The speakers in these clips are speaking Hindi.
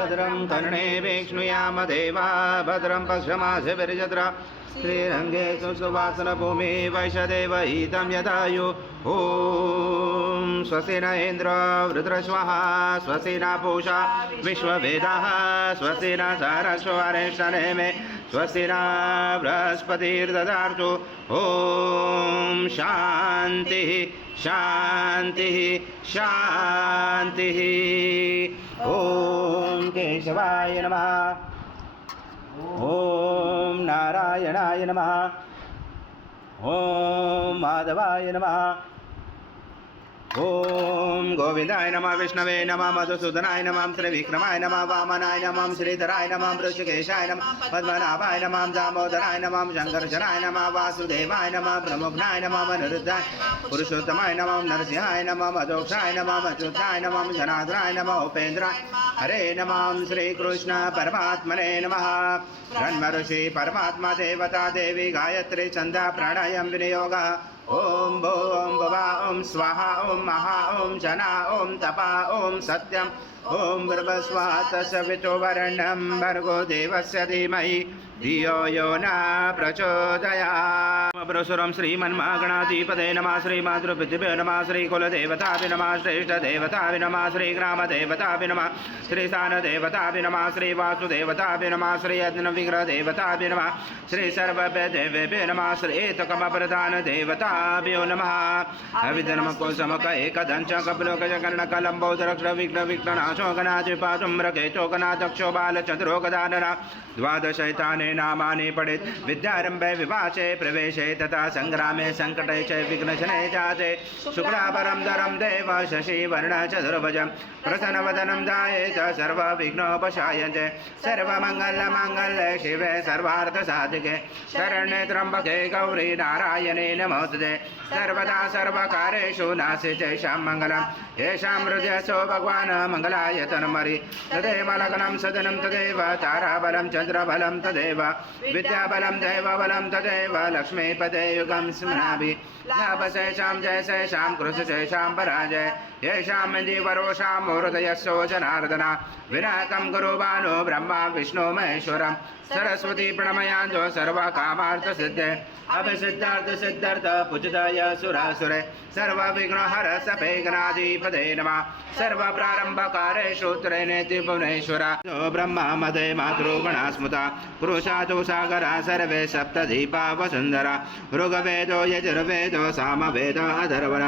भद्रं कर्णेभिष्णुयाम देवा भद्रं पक्षमासेभिर्जत्रा श्रीरङ्गे सुवासनभूमि वैशदेव हितं यदायु ॐ स्वस्ति न इन्द्रो वृत्रश्वः स्वस्ति न पूषा विश्ववेदाः स्वस्ति न सरस्वो अरिष्टनेमे स्वस्ति न बृहस्पतिर्ददातु ॐ शान्तिः शान्तिः शान्तिः ॐ केशवाय नमः ॐ नारायणाय नमः ॐ माधवाय नमः ओम गोविंदाय नमः विष्णवे नमः मधुसूदनाय नमः त्रिविक्रमाय नमः वामनाय नमः श्रीधराय नमः वृषकेशाय नमः पद्मनाभाय नमः दामोदराय नमः शंकरचराय नमः वासुदेवाय नमः प्रमुखनाय नमः अनिरुद्धाय पुरुषोत्तमाय नमः नरसिंहाय नमः मधोक्षाय नमः अच्युताय नमः जनार्दनाय नमः उपेन्द्राय हरे नमः श्री कृष्ण परमात्मने नमः ब्रह्म ऋषि परमात्मा देवता देवी गायत्री छंदा प्राणायाम विनियोगः ओम भूम भुवा ओम स्वाहा ओम महा ओम जना ओम तपा ओम सत्यम ओम भर्गस्वात् सवितुर्वरेण्यं भर्गो देवस्य धीमहि धियो यो न प्रचोदयात्। परशुराम श्रीमन्महागणाधिपते नमः श्रीमातृपितृभ्यो नमः श्रीकुलदेवताभ्यो नमः श्रेष्ठदेवताभ्यो नमः श्रीग्रामदेवताभ्यो नमः श्रीस्थानदेवताभ्यो नमः श्रीवासुदेवताभ्यो नमः श्री अग्निविग्रहदेवताभ्यो नमः श्री सर्वदेवेभ्यो नमः श्री एककमप्रधानदेवताभ्यो नमः अविधनमकोसमक एकदंश कपिलोकजकर्णकलम्बोदरक्षविघ्नविघ्ननाशो गणाधिपातुम्रकेतो गणाध्यक्षो बालचन्द्रो गदानना द्वादशैताने नामानि पठित विद्यारंभे विवाचे प्रवेशे तथा संग्रामे संकटे च विघ्नशने जाते शुक्लापरं धरं देव शशिवर्ण चतुर्भुजं प्रसन्नवदनं ध्यायेत सर्वविघ्नोपशायन्ते सर्वमङ्गलमाङ्गल्ये शिवे सर्वार्थसाधिके शरण्ये त्र्यम्बके गौरी नारायणे नमोस्तुते सर्वदा सर्वकारेषु नास्ति तेषां मङ्गलं येषां हृदयसो भगवान् मङ्गलाय तन्मरि तदेव लग्नं सदनं तदेव ताराबलं चन्द्रबलं तदेव विद्याबलं दैवबलं तदेव लक्ष्मीपदे युगं स्मरामि लाभशेषां जयशेषां कृशशेषां पराजय येषां जीवरोषां हृदयस्यो जनार्दन विनायकं गुरुभानो ब्रह्मा विष्णु महेश्वरं सरस्वती प्रणमयाञ्जो सर्वकामार्थसिद्धे अभिसिद्धार्थ सिद्धार्थ पूजिताय सुरासुरे सर्वविघ्नहर सपेघ्नाधिपते नमः सर्वप्रारम्भकारे श्रोत्रे नेति भुवनेश्वर ब्रह्मा मदे मातृगणा स्मृता पुरुषातो सागरा सर्वे सप्तदीपा वसुन्धरा ऋग्वेदो यजुर्वेदो सामवेदो अथर्वण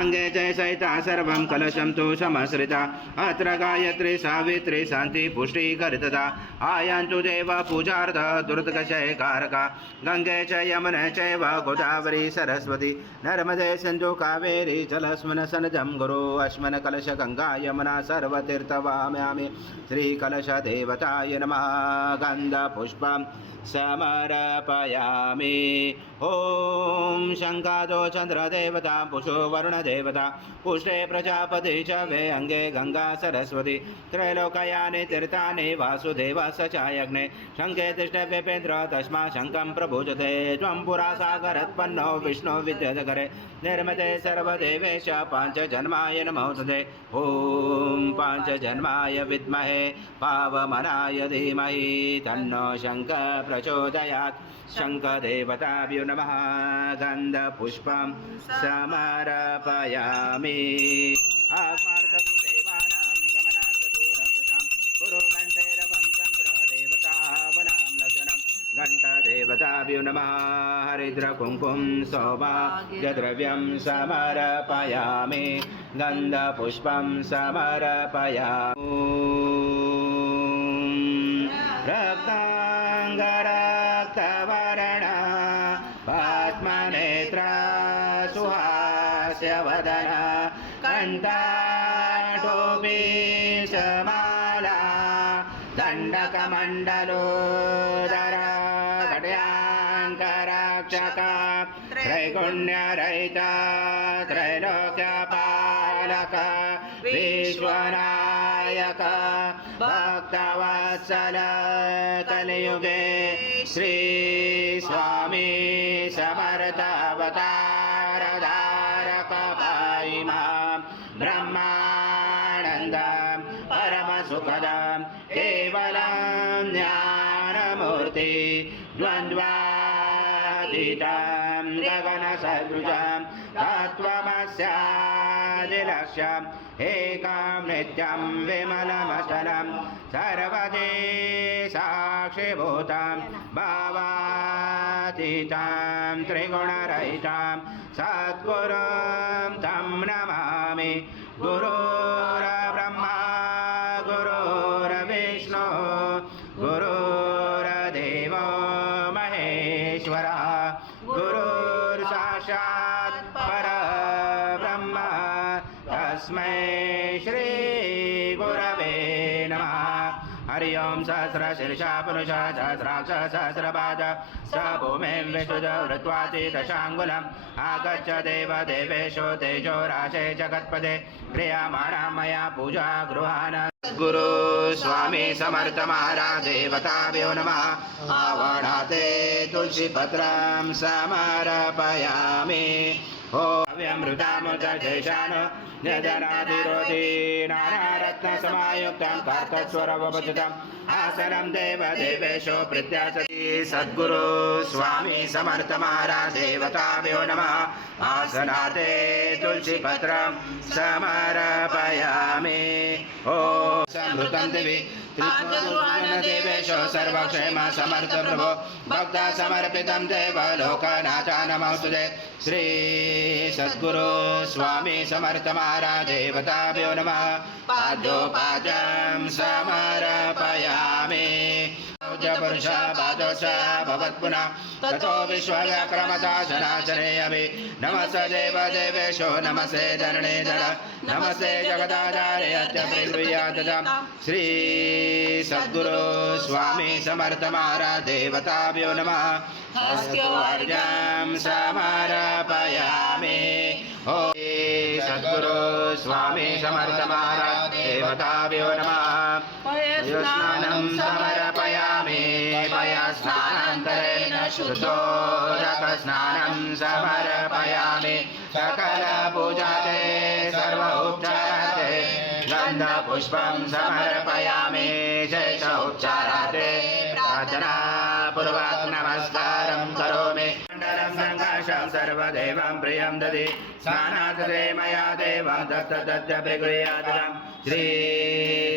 अङ्गे च सहिता सर्वं कलशं तु समश्रिता अत्र गायत्री सावित्री शान्ति पुष्टिकरितता आयान्तु देव पूजार्थ दुर्दशयकारका गङ्गे च यमुने चैव गोदावरी सरस्वती नर्मदे सिन्धु कावेरी जलस्मिन् सन्निधं गुरु अस्मिन् कलश गंगा यमुना सर्वतीर्थवाम्यामि श्रीकलशदेवताय नमः गन्धपुष्पं समर्पयामि ॐ शङ्कादो चन्द्रदेवता पुषो वरुणदेवता पुष्टे प्रजापति च वे अङ्गे गंगा सरस्वती त्रैलोकयानि तीर्थानि वासुदेव स चायग्ने शङ्के तिष्ठव्यपेन्द्र तस्मा शङ्खं प्रभुजते त्वं पुरा सागरोत्पन्नो विष्णु विद्युदकरे निर्मते सर्वदेवेश पाञ्चजन्माय नमोस्तुते ॐ पाञ्चजन्माय विद्महे पावमनाय धीमहि तन्नो शङ्खः प्रचोदयात् शङ्खदेवताभ्यो नमः गन्धपुष्पं समर्पयामि आत्मार्थभूदेवानां गमनार्थदूरक्षतां गुरुघण्टैरवं तन्त्रदेवतावनां लक्षणं घण्टदेवताभ्यो नमः हरिद्रकुङ्कुं सौभाग्यद्रव्यं समर्पयामि गन्धपुष्पं समर्पयामि रक्ताङ्गरक्तवर्ण पद्मनेत्र सुहास्यवदन कण्ठाटोपी समाला दण्डकमण्डलोदर खड्याङ्करक्षक त्रैगुण्यरहित त्रैलोक्यपालक विश्वनायक भक्तवत्सल कलियुगे श्री स्वामी समर्थ अवतार धारक पाहि मां ब्रह्मानन्दं परम सुखदं केवलं ज्ञानमूर्ति द्वन्द्वातीतं गगनसदृशं तत्त्वमस्यादिलक्ष्यम् एकं नित्यं विमलमचलं सर्वदे साक्षिभूतं भावातीतं त्रिगुणरहितं सद्गुरुं तं नमामि गुरुर्ब्रह्मा गुरुर्विष्णु गुरुर्देवो महेश्वरः गुरुर्साक्षात् परब्रह्म तस्मै श्री गुरवे नमः। हरि ओं सहस्रशीर्षा पुरुषः सहस्राक्ष सहस्रपाद स भूमिं विशुज वृत्वातीदशाङ्गुलम् आगच्छ देवदेवेशो तेजो राशे जगत्पदे क्रियमाणा मया पूजा गृहान् गुरु स्वामी समर्थ महाराज देवताभ्यो नमः। आवणाते तुलसीपत्रं समर्पयामि अव्यमृतामृतशेषान् निजनाधिरोधि नानारत्नसमायुक्तं कार्तस्वरवभजितम् आसनं देवदेवेशो प्रत्यासति सद्गुरु स्वामी समर्थ महाराज देवताभ्यो नमः। आसनाते तुलसीपत्रं समर्पयामि ॐ समृतं देवी देवेशो सर्वक्षेम समर्थ प्रभो भक्त समर्पितं देव लोकनाथा नमोस्तुते श्री सद्गुरु स्वामी समर्थ महाराज देवताभ्यो नमः। पाद्योपाद्यं समर्पयामि पुरुष पादोष भवत्पुनः ततो विश्वव्याक्रमता शनाचने अभि नमस्ते देवदेवेशो नमस्ते धरणेधर नमस्ते जगदाचार्य अत्यप्रियादम् श्री सद्गुरु स्वामी समर्थ महाराज देवताभ्यो नमः। हस्त्योर्जं समर्पयामि ॐ सद्गुरु स्वामी समर्थ महाराज देवताभ्यो नमः। पयस्नानं समर्पयामि पयस्नानान्तरेण शुद्धोदकस्नानं समर्पयामि सकलपूजाते सर्व उपचाराते गन्धपुष्पं समर्पयामि शेष उपचाराते प्रार्थनापूर्वक नमस्कारं करोमि मण्डलं सङ्घर्षं सर्वदेवं प्रियं ददि स्नानादे मया देवं दत्तदत्तप्रगृह्यादम् श्री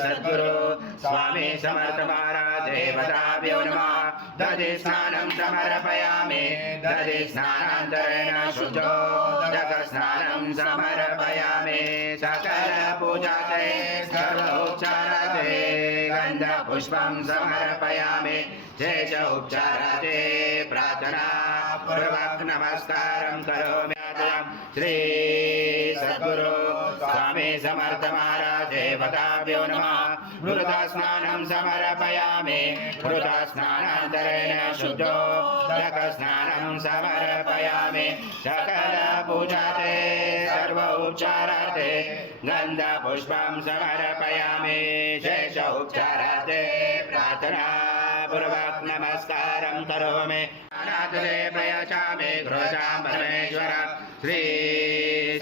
सद्गुरु स्वामी समर्थ महाराज देवताभ्यो नमः। दधि स्नानं समर्पयामि दधि स्नानान्तरेण शुद्धोदकस्नानं समर्पयामि सकलपूजाते सर्वोपचाराते गन्धपुष्पं समर्पयामि शेष उपचाराते प्रार्थनापूर्वक नमस्कारं करोमि श्री सद्गुरु स्वामी समर्थ महाराज देवताभ्यो नमः। मृतस्नानं समर्पयामि मृतस्नानान्तरेण शुद्धोदकस्नानं समर्पयामि सकलपूजाते सर्वोपचाराते गन्धपुष्पं समर्पयामि शेष उपचाराते प्रार्थनापूर्वक नमस्कारं करोमि अनाथले प्रयचामि घ्रोषां परमेश्वर श्री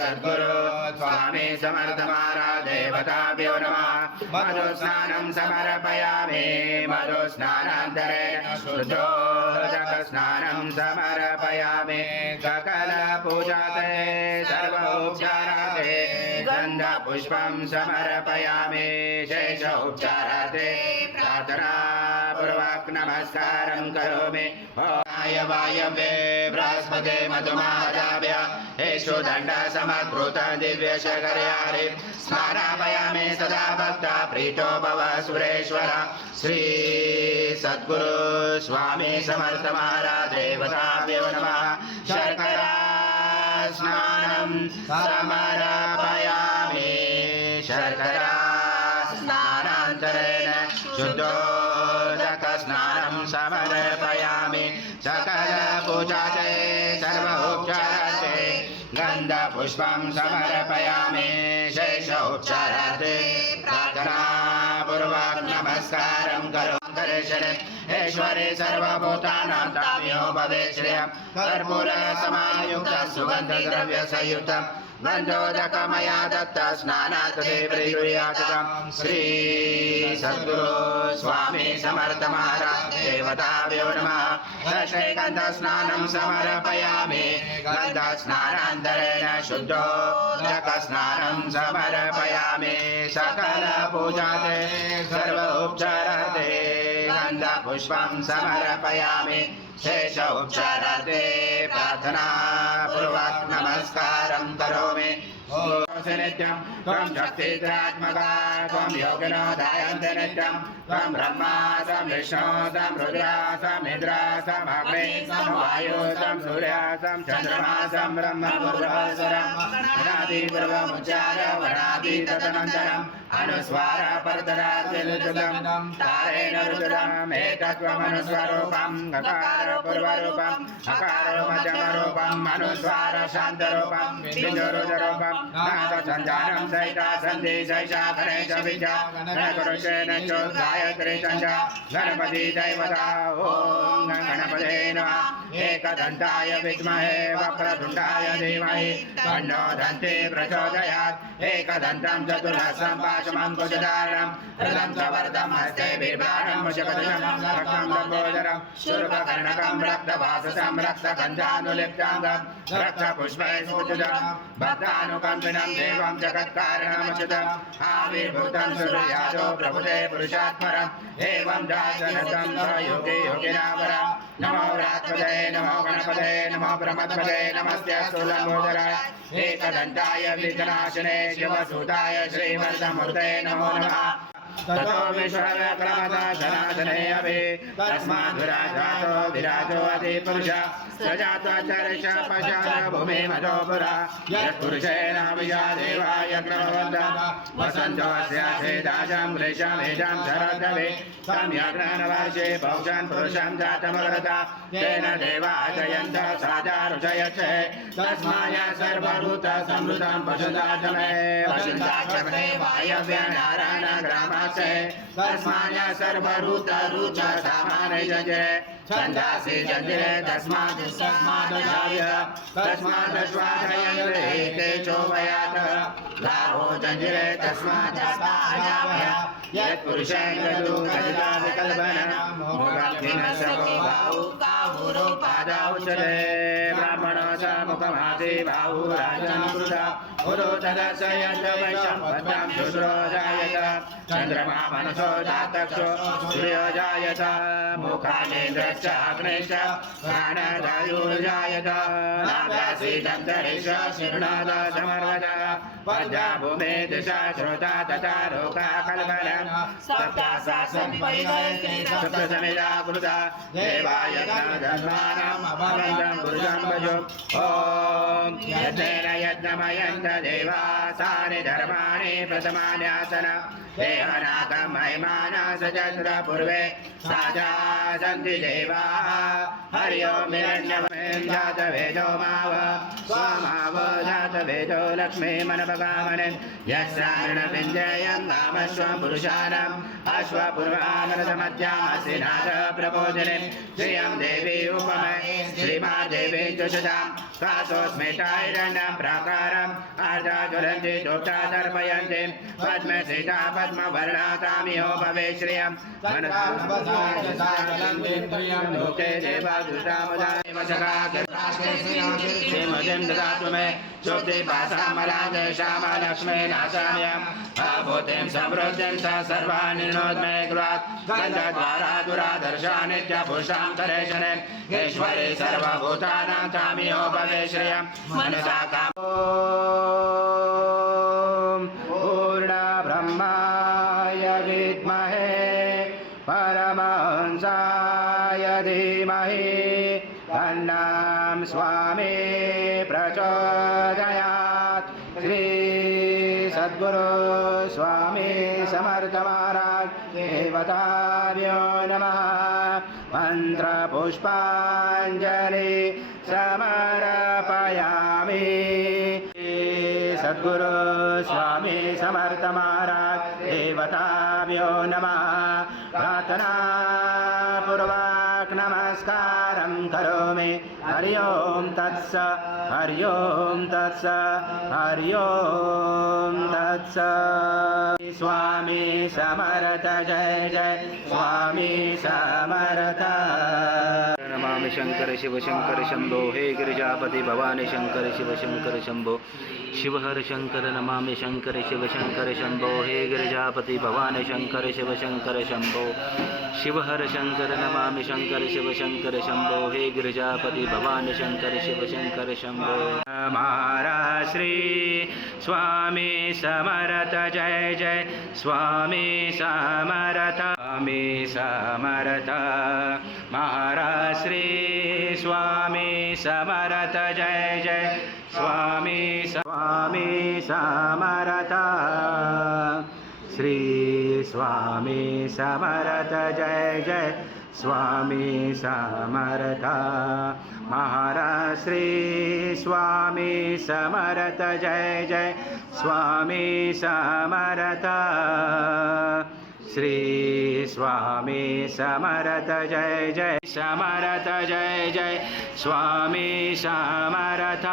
सद्गुरु स्वामी समर्थ महाराज देवताभ्यो नमः। मधुस्नानं समर्पयामि मधुस्नानान्तरेण शुद्धोदकस्नानं समर्पयामि सकलपूजाते सर्वोपचाराते गन्धपुष्पं समर्पयामि शेष उपचाराते प्रार्थनापूर्वक नमस्कारं करोमि वायवे बृहस्पते मधुमादाभ्य येषु दण्ड समद्भूत दिव्य शकर्यारि स्नानापयामि सदा भक्ता प्रीतो भव सुरेश्वर श्री सद्गुरु स्वामी समर्थ महाराज देवताभ्यो नमः। शर्करा स्नानं समर्पयामि शर्करा स्नानान्तरेण शुद्धोदकस्नानं समर्पयामि सकलपूजाते सर्वोपचाराते गन्धपुष्पं समर्पयामि शेष उपचाराते प्रार्थनापूर्वक नमस्कारं करोमि करे ऐश्वरे सर्वभूतानां तामियो भवे श्रियं कर्पूर समायुक्त सुगंध द्रव्य संयुक्त गंधोदकमया दत्त स्नानात् देवैर्यात् श्री सद्गुरु स्वामी समर्थ महाराज देवताभ्यो नमः दशे गंध स्नानं समर्पयामि गंध स्नानान्तरेण शुद्धोदक स्नानं समर्पयामि सकल पूजाते सर्व उपचाराते गंध पुष्पं समर्पयामि शेष उपचाराते प्रार्थना पूर्वक नमस्कारं करोमि नित्यं त्वं शक्तित्रात्मका त्वं योगिनो ध्यायन्ते नित्यं त्वं ब्रह्मा त्वं विष्णु त्वं रुद्रा त्वं इन्द्रा त्वं अग्नि त्वं वायु त्वं सूर्य त्वं चन्द्रमा त्वं ब्रह्म पूर्वस्वरं वनादि पूर्वमुच्चार वनादि तदनन्तरम् अनुस्वार परतरार्थिलुदं तारेण रुद्रम् एतत्त्वमनुस्वरूपं गकार पूर्वरूपं अकारो मध्यमरूपम् अनुस्वार शान्तरूपं बिन्दुरुद्ररूपं नादसञ्जानं सहिता सन्धि सैषा गणेश बीजा गणकुरुषेण गायत्री चण्डा गणपति दैवता ॐ गणपते नमः एकदन्ताय विद्महे वक्रतुण्डाय धीमहि तन्नो दन्ती प्रचोदयात् एकदन्तं चतुर्हस्तं पाशमङ्कुशधारणं रथं च वरदं हस्ते बिर्बाणं मुषकदनं रक्तं लम्बोदरं शूर्पकर्णकं रक्तवाससं रक्तगन्धानुलिप्ताङ्गं रक्तपुष्पैः सुपूजितं भक्तानुकम्पिनं देवं जगत्कारणमच्युतम् आविर्भूतं सूर्यादो प्रभुते पुरुषात्मरम् एवं दासनतं योगे योगिनावरं नमो व्रात्पदे नमो गणपते नमो ब्रह्मपदे नमस्तेऽस्तु लम्बोदराय एकदन्ताय विघ्ननाशने शिवसुताय श्रीवरदमूर्ते नमो नमः ततो विश्वक्रमदा जनार्दने अभि तस्माद्विराजातो विराजो अधिपुरुष सजात्वाचरिष पश्चात् भूमि मधो पुरा यत्पुरुषेण विजा देवाय क्रमवन्तः वसन्तोऽस्यासेदाजां ग्रीष्मेजां शरदवे तं यज्ञानवर्षे पौषन् पुरुषं जातमग्रता तेन देवा जयन्तः साजारुषयच्छे तस्माय सर्वभूत संवृतं पशुदाचमे वसुदाचमे वायव्यनारायण ग्रामा तस्माय सर्वभूत रुच सामान्य जंजरे छन्दासि जंजरे तस्मात् स्वाधयन्ते तेजो वयात् गावो जंजरे तस्मात् यत्पुरुषेण तु कलिता विकल्पना मोगाग्निनसको बाहुरूपादा उच्यते ब्राह्मणो स मुखमादि बाहुराजनकृता उदो तदस्य यज्ञवैशं पद्मां शूद्रो जायत चन्द्रमा मनसो जातक्षो सूर्यो जायत मुखानेन्द्रश्च अग्निश्च प्राणवायुर्जायत नाभ्यासीदन्तरिक्ष शिर्णोद समर्वत पद्मा भूमे दिशा श्रोता तथा लोका कल्पना सप्तसमिधा कृता देवाय धर्माणाम् अभवन्तं पुरुषं भजो ॐ यज्ञेन यज्ञमयन्त देवासानि धर्माणि प्रथमान्यासन देहनाकं महिमाना सचन्द्र पूर्वे साजा सन्ति देवाः हरि ओं हिरण्यवर्णं जातवेदो माव स्वामाव जातवेदो लक्ष्मी मनपगामने यस्यामृणविञ्जयं गामश्वं पुरुषाणाम् अश्वपूर्वामृतमध्यामसिनाथ प्रबोधिने श्रियं देवी उपमे श्रीमादेवी जुषतां कासोस्मिताहिरण्यं प्राकारम् आर्धा ज्वलन्ति दोष्टा दर्पयन्ति पद्मसीता पद्मवर्णा तामिहो भवे श्रियं लोके देवादुष्टामदामशकाश्रीमतीं ददातु मे शुद्धिपासामलादे श्यामलक्ष्मी नाशाम्यम् अभूतिं समृद्धिं स सर्वान् निर्णोद्मे कुर्यात् गन्धद्वारा दुरादर्शा नित्यपुष्टां करेशने ईश्वरे सर्वभूतानां तामिहो भवे श्रियं मनसा काम पूर्ण ब्रह्माय विद्महे परमहंसाय धीमहि तन्नं स्वामी प्रचोदयात् श्री सद्गुरु स्वामी समर्थ महाराज देवताभ्यो नमः मंत्रपुष्पाञ्जलि समर्पयामि सद्गुरु स्वामी समर्थ महाराज देवता गुरुभ्यो नमः प्रार्थनापूर्वक नमस्कारं करोमि हरि ओं तत्स हरि ओं तत्स हरि ओं तत्स स्वामी समर्थ जय जय स्वामी समर्थ नमामि शंकर शिव शंकर शंभो हे गिरिजापति भवानी शंकर शिव शंकर शंभो शिव हर शंकर नमामि शंकर शिव शंकर शंभो हे गिरिजापति भवानी शंकर शिव शंकर शंभो शिव हर शंकर नमामि शंकर शिव शंकर शंभो हे गिरिजापति भवानी शंकर शिव शंकर शंभो महाराज श्री स्वामी समर्थ जय जय स्वामी समर्थ स्वामी समर्थ महाराज श्री स्वामी समर्थ जय जय स्वामी स्वामी समर्थ श्री स्वामी समर्थ जय जय स्वामी समर्थ महाराज श्री स्वामी समर्थ जय जय स्वामी समर्थ श्री स्वामी समर्थ जय जय समर्थ जय जय स्वामी समर्थ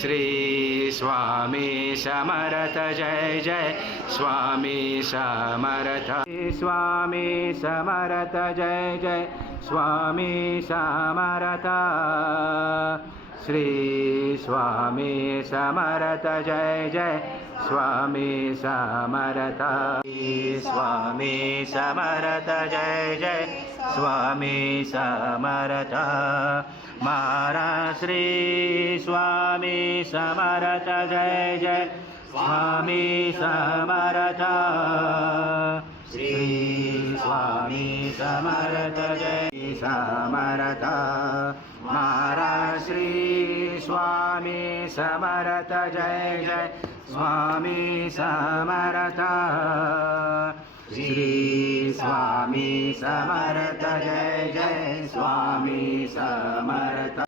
श्री स्वामी समर्थ जय जय स्वामी समर्थ स्वामी समर्थ जय जय स्वामी समर्थ श्री स्वामी समर्थ जय जय स्वामी समर्थ स्वामी समर्थ जय जय स्वामी समर्थ महाराज श्री स्वामी समर्थ जय जय स्वामी समर्थ श्री स्वामी समर्थ जय समर्थ महाराज श्री स्वामी समर्थ जय जय स्वामी समर्थ श्री स्वामी समर्थ जय जय स्वामी समर्थ